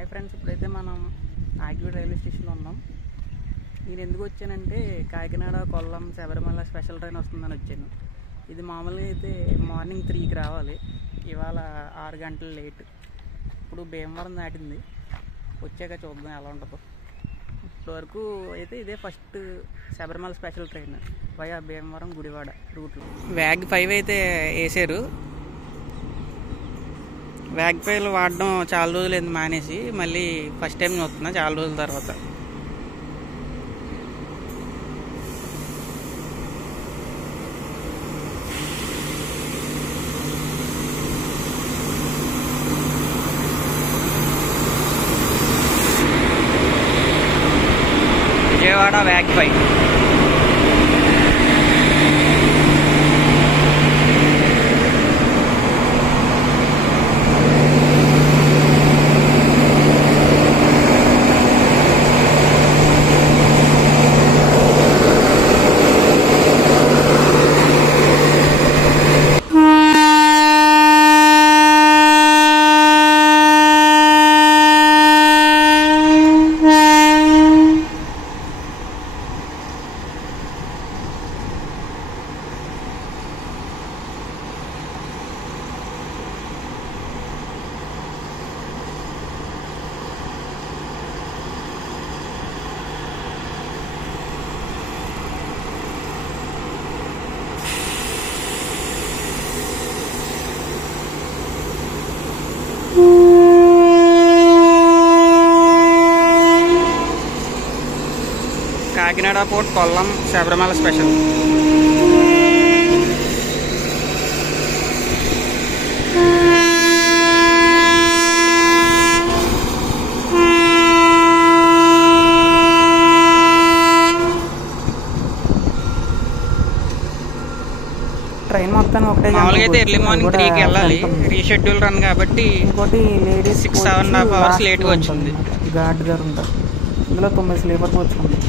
Hi friends, ఇప్పుడైతే మనం ఆగివీడు railway స్టేషన్లో ఉన్నాం. నేను ఎందుకు వచ్చానంటే కాకినాడ కొల్లం శబరిమల స్పెషల్ ట్రైన్ వస్తుందని వచ్చాను. ఇది మామూలుగా అయితే మార్నింగ్ 3కి రావాలి, ఇవాళ 6 గంటలు లేట్. ఇప్పుడు భీమవరం దాటింది, వచ్చాక చూద్దాం ఎలా ఉంటుందో. ఇప్పటివరకు అయితే ఇదే first Sabarimala special train via Bhimavaram Gudivada రూట్లో. వ్యాగ్ 5 అయితే వేసారు. వ్యాగ్ 5 వాడడం చాలా రోజులు ఎందుకు మానేసి మళ్ళీ ఫస్ట్ టైం చూస్తున్నా చాలా రోజుల తర్వాత. Vijayawada wag 5. Kakinada port Kollam Sabarimala special. Train మొత్తం ఒకటే. మామూలుగా అయితే ఎర్లీ మార్నింగ్ 3కి వెళ్ళాలి, రీషెడ్యూల్ రన్ కాబట్టి ఇంకోటి లేడీస్ 6-7.5 hours లేట్గా వచ్చింది. గార్డ్ గారు ఉంటారు, ఇందులో 9 స్లీపర్ కోచ్ ఉంది.